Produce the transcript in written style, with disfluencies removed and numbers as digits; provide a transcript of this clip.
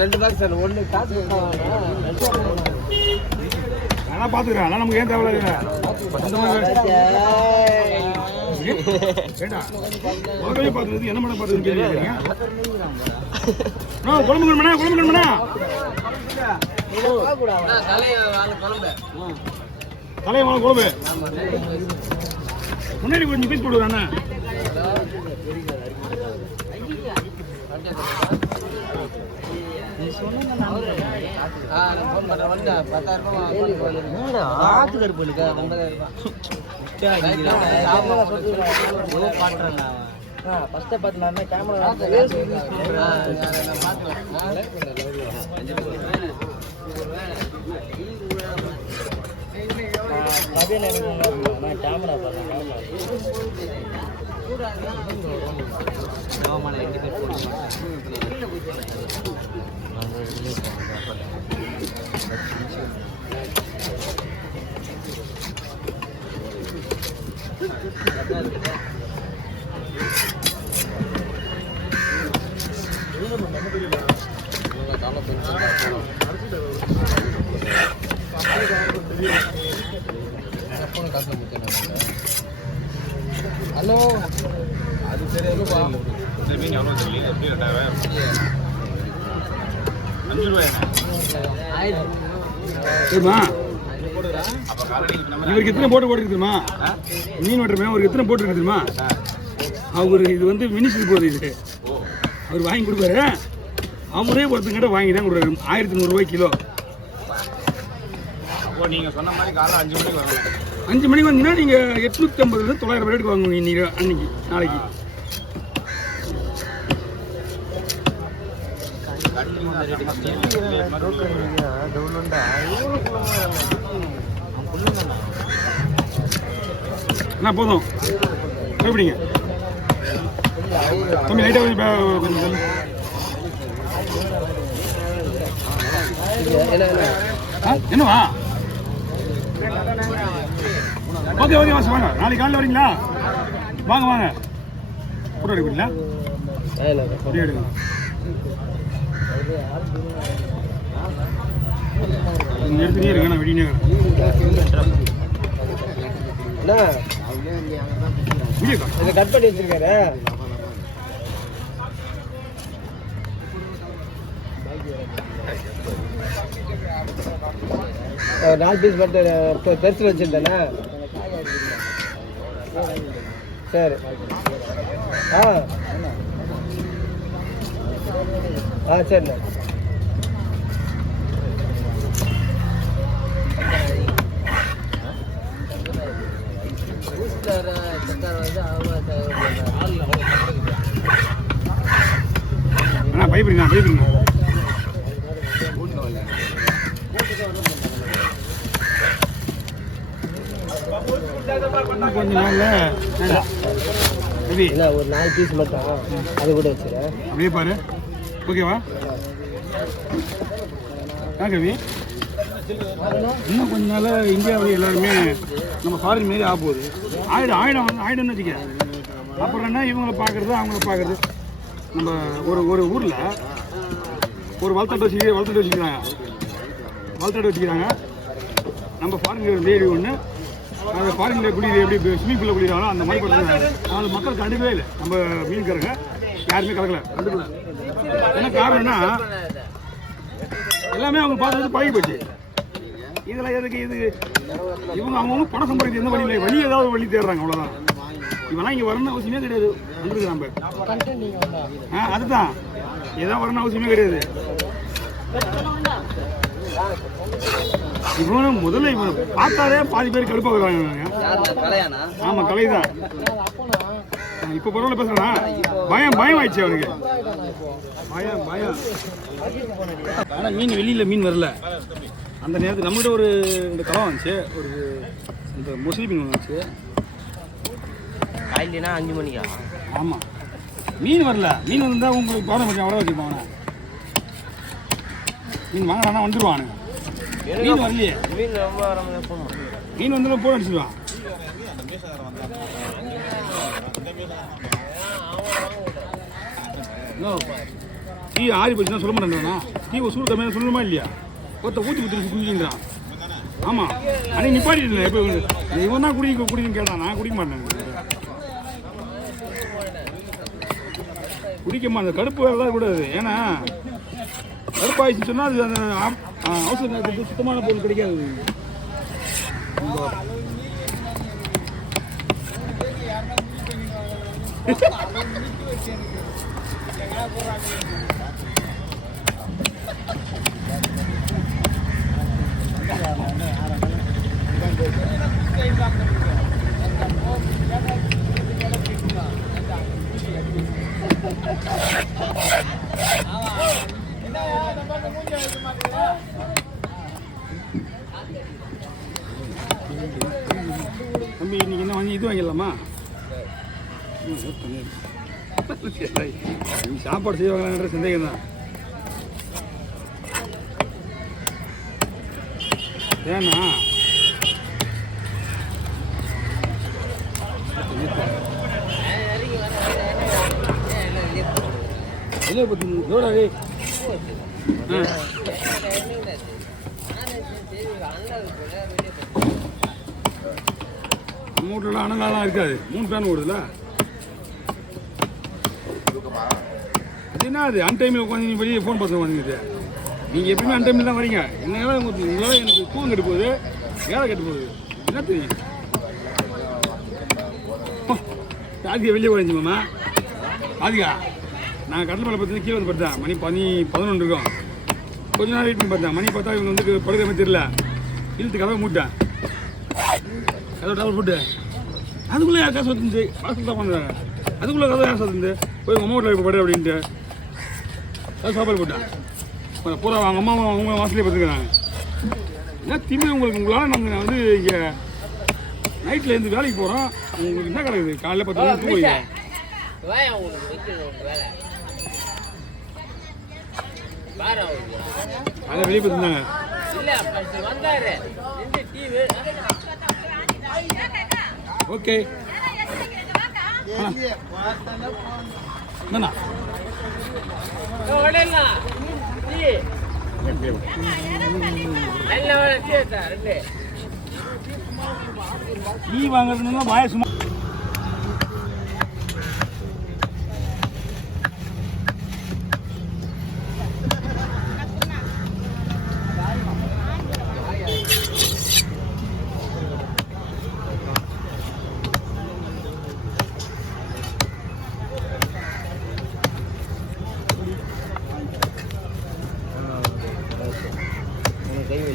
2 box sir. ஒன்னு காசு நான் பாத்துக்கிறேன். ஆனா நமக்கு ஏன் தேவையில்ல கேட்டா பாத்துக்கிறது என்ன பண்ண பாத்துக்கிறீங்க? குழம்பு கண்மனா தலையை வாங்க குழம்பு முன்னாடி கொஞ்சம் பீஸ் போடுவேன். ஹலோ அது சரி இந்த மீன் எவ்வளோ சொல்லி எப்படி 2000 5 ரூபாய் இவருக்கு எத்தனை போட்டு போட்டுருக்குமா? மீன் வெட்டுறமே அவருக்கு எத்தனை போட்டு இருக்குதுமா? அவரு இது வந்து மினிஸ்டர் போகுது. இது அவர் வாங்கி கொடுப்பாரு. அவரே ஒருத்தங்கிட்ட வாங்கி தான் கொடுக்குறாரு. 1100 ரூபாய் கிலோ. நீங்கள் சொன்ன மாதிரி காலையில் 5 மணிக்கு வரலாம். 5 மணிக்கு வந்தீங்கன்னா நீங்கள் 850 900 ரூபாய்க்கு வாங்குவீங்க நீங்கள் அன்னைக்கு நாளைக்கு. என்ன போதும் எப்படிங்க தம்பி லைட்டாக கொஞ்சம் என்னவா? ஓகே ஓகே வாங்க வாங்க. நாளைக்கு காலையில் வரீங்களா? வாங்க வாங்க. ஃபோட்டோ எடுப்பீங்களா? ஃபோட்டோ எடுங்க. எடுத்துனே இருங்க. நான் வெடினே கட் பண்ணி வச்சிருக்காரு. ஒரு 4 பீஸ் மட்டும் பெருசு வச்சிருந்தேண்ணா. சரி. சரிண்ணா. பயப்படுங்க பயப்படுங்க. கொஞ்ச நாள்ல ஒரு 4 பீஸ் மட்டும் அது கூட வச்சுருக்கேன். அப்படியே பாரு. ஓகேவா? கவி இன்னும் கொஞ்ச நாள் இந்தியாவில் எல்லாருமே நம்ம ஃபாரின் மாரி ஆக போகுது. ஆயிடும்னு வச்சுக்க. அப்புறம் என்ன இவங்களை பார்க்குறது அவங்கள பார்க்குறது. நம்ம ஒரு ஊரில் ஒரு வளர்த்தாட்டு வச்சுக்கிறாங்க. நம்ம ஃபாரின் லேடி ஒன்று அந்த ஃபாரினில் குடியில் எப்படி ஸ்விம்மிங் பூலில் குடிக்கிறாங்களோ அந்த மாதிரி பண்ணுறாங்க. அதில் மக்கள் கண்டுக்கவே இல்லை. நம்ம மீன்காரங்க யாருமே கண்டுக்கல. என்ன காரணம்னா எல்லாமே அவங்க பார்த்து பழகி போச்சு. இதில் எதுக்கு இது அவங்க பணம் சம்பாதிக்க எந்த வழி ஏதாவது வழி தேடுறாங்க. அவ்வளோதான். இவெல்லாம் இங்கே வரணும்னு அவசியமே கிடையாது. வந்துருக்கு நம்ம அதுதான் ஏதாவது வரணும் அவசியமே கிடையாது. இவனும் முதல்ல இவனை பார்த்தாலே பாதி பேர் கடுப்பாக வருவாங்க. ஆமாம் கலை தான். இப்போ பரவாயில்ல பேசுறா. பயம் ஆயிடுச்சு அவனுக்கு. பயம். ஆனால் வெளியில் மீன் வரல. அந்த நேரத்தில் நம்மகிட்ட ஒரு இந்த களம் வந்துச்சு. ஒரு இந்த மொசலி மீன் வந்துச்சு. காலையிலனா 5 மணிக்கா? ஆமாம். மீன் வரல. மீன் வந்தால் உங்களுக்கு பாடம் கொஞ்சம் அவ்வளோ வச்சுப்பாங்க. மீன் வாங்கினா வந்துடுவானுங்க. மீன் வரலையே. மீன் வந்து போன் அடிச்சுடுவான். டீ ஆறி போச்சுன்னா சொல்ல மாட்டேன்றானா? டீ ஒரு சூடு கம்மியாக சொல்லணுமா இல்லையா? ஒருத்த ஊற்றி ஊற்றி குடிக்கிறான். ஆமாம், அன்னைக்கு நிப்பாட்டிட்டு எப்போ இவன் தான் குடின்னு கேட்டான். நான் குடிக்க மாட்டேன். குடிக்க மாட்டேன். கடுப்பு வேலை தான் கூடாது. ஏன்னா கடுப்பாயிடுச்சுன்னு சொன்னால் அது அந்த அவசர நேரத்துக்கு சுத்தமான பொருள் கிடைக்காது. தம்பி இன்னைக்கு என்ன வாங்கி இது வாங்கிடலாமா? சாப்பாடு செய்வாங்கன்ற சந்தேகம் தான். ஏன்னா மூட்டில் அனங்காலாம் இருக்காது. 3 ஃபேன் ஓடுதுல. அது என்ன அது அன்டைமில் உட்காந்து நீ வெளியே ஃபோன் பார்த்து வந்துக்குது. நீங்கள் எப்பயுமே அன்டைமில் தான் வரீங்க. என்னால் உங்களால் எனக்கு தூக்கம் கெட்டு போகுது, வேலை கெட்டு போகுது. என்ன தெரியும்? ராதிகா வெளியே குறைஞ்சிமாம்மா. ராதிகா நான் கடல் மேலே பார்த்து கீழே வந்து பார்த்தேன். மணி 11 இருக்கும். கொஞ்ச நேரம் வெயிட் பண்ணி பார்த்தேன். மணி பார்த்தா இவங்க வந்து படுக்கிற மாதிரி தெரியல. இழுத்து கதவை மூட்டேன். கதவை டவர் போட்டு அதுக்குள்ளே யார் காசு வந்துச்சு? வாசல் தான் பண்ணுறாங்க. அதுக்குள்ளே கதவை யார் வந்து போய் உங்கள் அம்மா வீட்டில் இப்போ படு அப்படின்ட்டு அது சாப்பாடு போட்டேன். பூரா அவங்க அம்மா அவங்க வாசலே பார்த்துக்கிறாங்க. என்ன திரும்பி உங்களால் நாங்கள் வந்து இங்கே நைட்டில் இருந்து வேலைக்கு போகிறோம். உங்களுக்கு என்ன கிடக்குது? காலையில் 10 மணிக்கு தூங்குறீங்க. அதை வெளியே பார்த்துருந்தாங்க. ஓகே டீ வாங்குறதுன்னா வாய சும்மா கை வை.